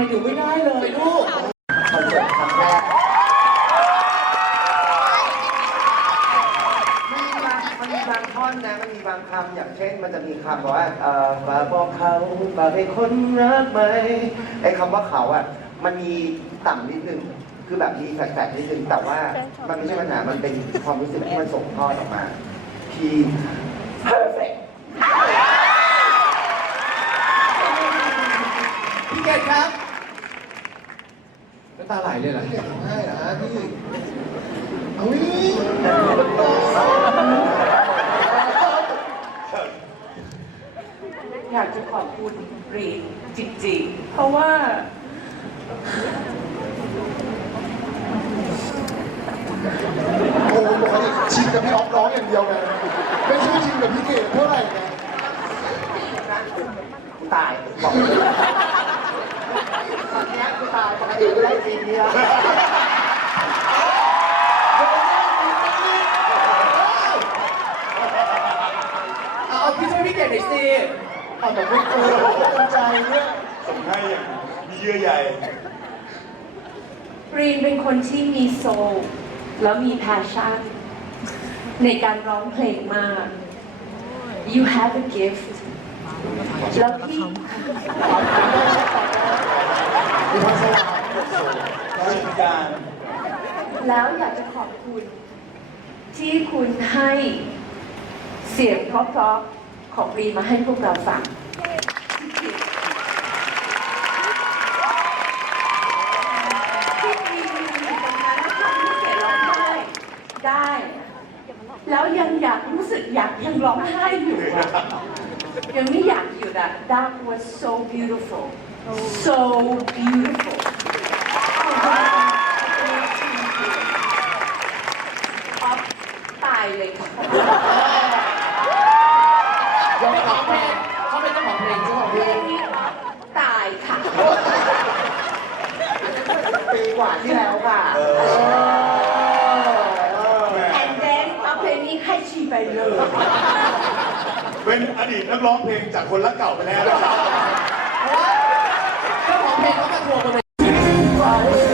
ไมถึงไม่ได้เลยลูกคอนเสิร์ตครั้งแรกมันมีบางมันมีบางท่อนนะมันมีบางคำอย่างเช่น มันจะมีคำบอกว่าเอ่อฝากบอกเขาฝากให้คนรักไหมไอ้คำว่าเขาอะมันมีต่ำนิดนึงคือแบบมีแฝงๆนิดนึงแต่ว่ามันไม่ใช่ปัญหามันเป็นความรู้สึกที่มันส่งทอดออกมา ที่ perfect พี่เกดครับน้ำ ตาไหลเลยเหรอใช่เหรอฮะพี่เอาวิอยากจะขอบคุณรีนจริงๆ เพราะว่า โอ้โหปกติชินกับพี่ออฟร้องอย่างเดียวไงไม่ใช่ชินกับพี่เกดเท่าไหร่ไงกูตายบอกเลยตอนเนี้ย กูตายปกติกูได้ซีนนี้แล้วเอาเอาพี่ช่วยพี่เกดหน่อยสิอะแต่ไม่เออเต็มใจเนี่ยส่งให้อย่างมีเยื่อใยรีนเป็นคนที่มีโซลแล้วมี passion ในการร้องเพลงมาก you have a gift แล้วพี่มีความสลาดจิตวิญญาณแล้วอยากจะขอบคุณ ที่คุณให้เสียงเพราะๆของรีนมาให้พวกเราฟังที่รีนอยู่ตรงนั้นทำให้เสียร้องไห้ได้ แล้วยังอยากรู้สึกอยากยังร้องไห้อยู่ อะยังไม่อยากหยุดอะ That was so beautiful so beautiful ออฟตายเลยค่ะเจ้าของเพลงเขาเป็นเจ้าของเพลงเจ้าของเพเพลลงงนี้ตายค่ะ ปีกว่าที่แล้วค่ะเออแหม and then เอาเพลงนี้ให้ชีไปเลย เป็นอดีตนักร้องเพลงจากคนรักเก่าไปแล้วนะครับเจ้าของเพลงเขามาทวงกันเลย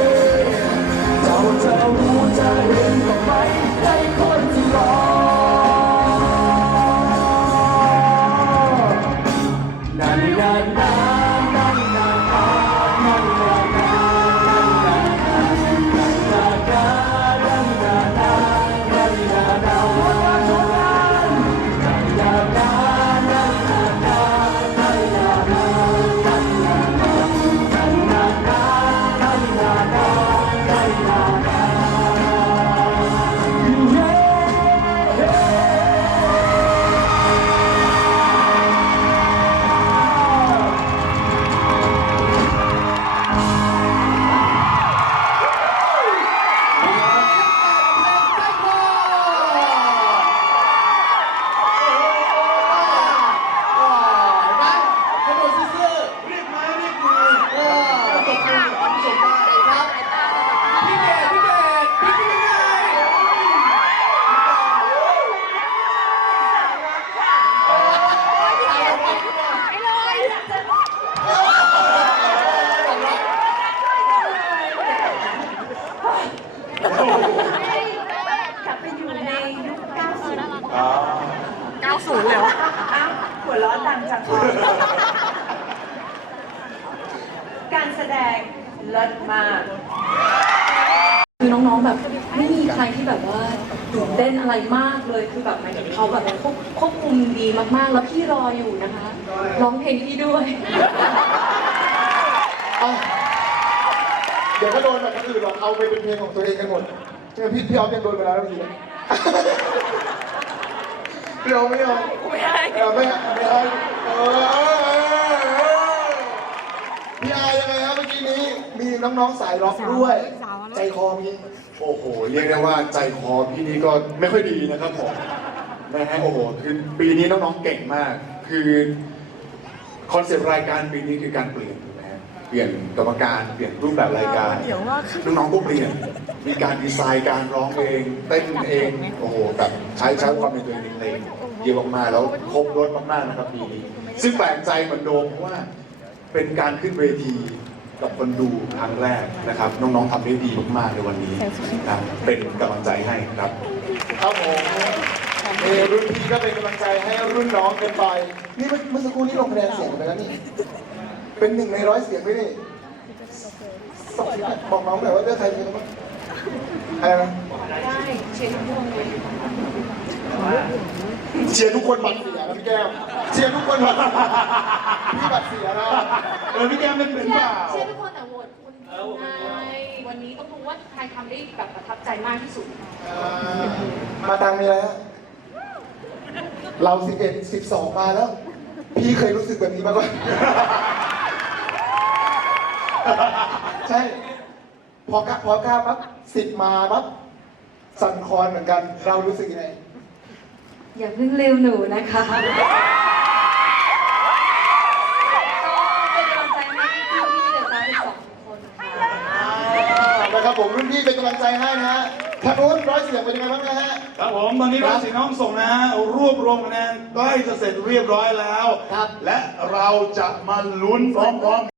90เลยอ้าวหัวเร้อนดังจังเลยการแสดงเลิศมาก คือน้องๆแบบไม่มีใครที่แบบว่าตื่นเต้นอะไรมากเลยคือแบบหมายถึงเขาแบบควบควบคุมดีมากๆ แล้วพี่รออยู่นะคะ ร้องเพลงพี่ด้วย เอาเดี๋ยวก็โดนแบบคนอื่นหรอกเอาไปเป็นเพลงของตัวเองกันหมดใช่ไหมพี่พี่ออฟยังโดนไปแล้ว เมื่อกี้นะไม่เอาไม่เอาไม่เอาไม่เอาไม่เอาเออพี่อายยังไงครับเมื่อกี้นี้ มีน้องๆสายร็อกด้วย ใจคอมีโอ้โห เรียกได้ว่าใจคอพี่นี้ก็ไม่ค่อยดีนะครับผมนะฮะโอ้โหคือปีนี้น้องๆเก่งมาก คือคอนเซปต์รายการปีนี้คือการเปลี่ยน ลี่ยนกรรมการเปลี่ยนรูปแบบรายการน้องๆก็เปลี่ยนมีการดีไซน์การร้องเองเต้นเองโอ้โหแบบใช้ใช้ความเป็นตัวเองในเพลงเยอะมากๆแล้วครบรถมากๆนะครับปีนี้ซึ่งแปลกใจเหมือนโดมเพราะว่าเป็นการขึ้นเวทีกับคนดูครั้งแรกนะครับ น้องๆทำได้ดีมากๆในวันนี้นะเป็นกำลังใจให้ครับครับผมเออรุ่นพี่ก็เป็นกำลังใจให้รุ่นน้องกันไปนี่เมื่อเมื่อสักครู่นี้ลงคะแนนเสียงไปแล้วนี่ เป็นหนึ่งในร้อยเสียงด้วยนี่สองบอกน้องหน่อยว่าเลือกใครเป็นบ้างอะไรนะได้เช็คดวงเลยเชียร์ทุกคนบัตรเสียนะพี่แก้วเชียร์ทุกคนบัตรพี่บัตรเสียนะเออพี่แก้มเป็นเป็นเปล่าเชื่อทุกคนแต่โหวตคุณนายวันนี้ต้องรู้ว่าใครทำได้แบบประทับใจมากที่สุดมาตังมีอะไรฮะเราสิบเอ็ดสิบสองมาแล้ว พี่เคยรู้สึกแบบนี้บ้างไหม ใช่ พอกะพอกล้าปั๊บสิบมาปั๊บสั่นคลอนเหมือนกัน เรารู้สึกยังไงอย่าเพิ่งเร็วหนูนะคะก็เป็นกำลังใจให้พี่พี่เดอะสตาร์อีกสองคนค่ะนะครับผมรุ่นพี่เป็นกำลังใจให้นะฮะทางนู้นร้อยเสียงเป็นยังไงบ้างนะฮะ ครับผมตอนนี้ราศีน้องส่งนะฮะรวบรวมคะแนนใกล้จะเสร็จเรียบร้อยแล้ว ครับ และเราจะมาลุ้นพร้อมๆ